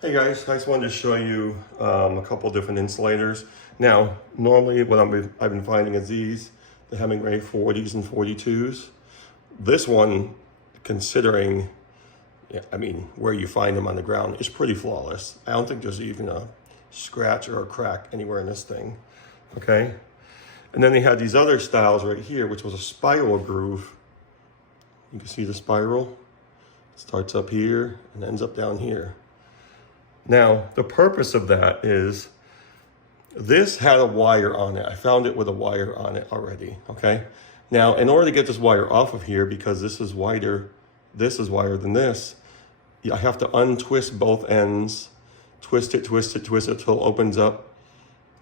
Hey guys, I just wanted to show you a couple different insulators. Now, normally what I've been finding is these, the Hemingway 40s and 42s. This one, considering, where you find them on the ground, is pretty flawless. I don't think there's even a scratch or a crack anywhere in this thing, okay? And then they had these other styles right here, which was a spiral groove. You can see the spiral. It starts up here and ends up down here. Now, the purpose of that is this had a wire on it. I found it with a wire on it already, okay? Now, in order to get this wire off of here, because this is wider than this, I have to untwist both ends, twist it till it opens up,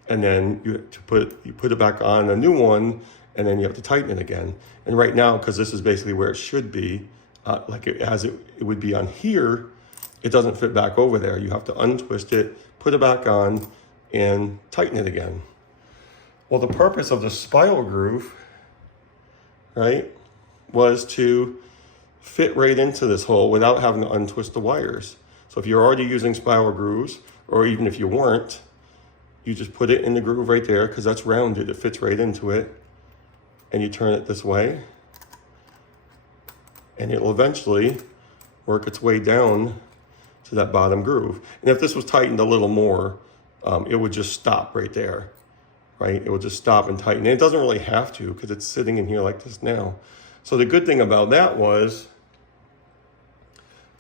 and then you put it back on a new one, and then you have to tighten it again. And right now, because this is basically where it should be, it would be on here, it doesn't fit back over there. You have to untwist it, put it back on, and tighten it again. Well, the purpose of the spiral groove, right, was to fit right into this hole without having to untwist the wires. So if you're already using spiral grooves, or even if you weren't, you just put it in the groove right there, because that's rounded, it fits right into it, and you turn it this way, and it'll eventually work its way down to that bottom groove. And if this was tightened a little more, it would just stop right there, right? It would just stop and tighten. And it doesn't really have to, because it's sitting in here like this now. So the good thing about that was,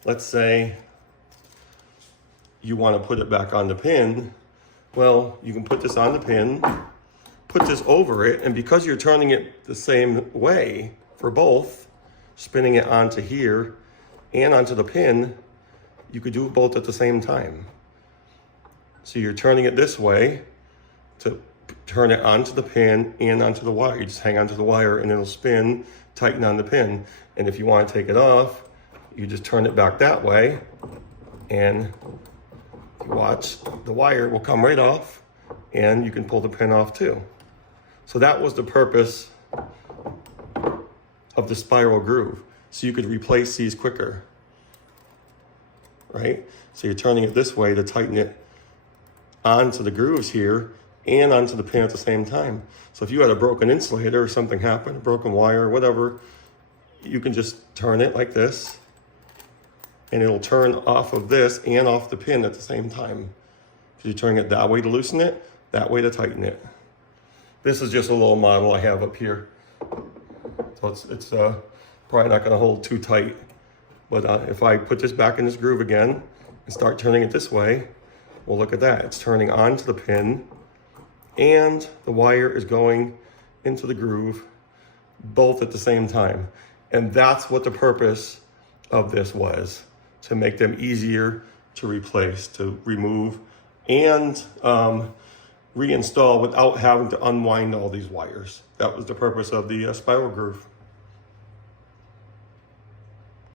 let's say you want to put it back on the pin. Well, you can put this on the pin, put this over it, and because you're turning it the same way for both, spinning it onto here and onto the pin, you could do it both at the same time. So you're turning it this way to turn it onto the pin and onto the wire. You just hang onto the wire and it'll spin, tighten on the pin. And if you want to take it off, you just turn it back that way, and you watch, the wire will come right off, and you can pull the pin off too. So that was the purpose of the spiral groove. So you could replace these quicker. Right? So you're turning it this way to tighten it onto the grooves here and onto the pin at the same time. So if you had a broken insulator or something happened, a broken wire or whatever, you can just turn it like this, and it'll turn off of this and off the pin at the same time. So you're turning it that way to loosen it, that way to tighten it. This is just a little model I have up here. So it's probably not gonna hold too tight. But if I put this back in this groove again and start turning it this way, well, look at that. It's turning onto the pin, and the wire is going into the groove, both at the same time. And that's what the purpose of this was, to make them easier to replace, to remove, and reinstall without having to unwind all these wires. That was the purpose of the spiral groove.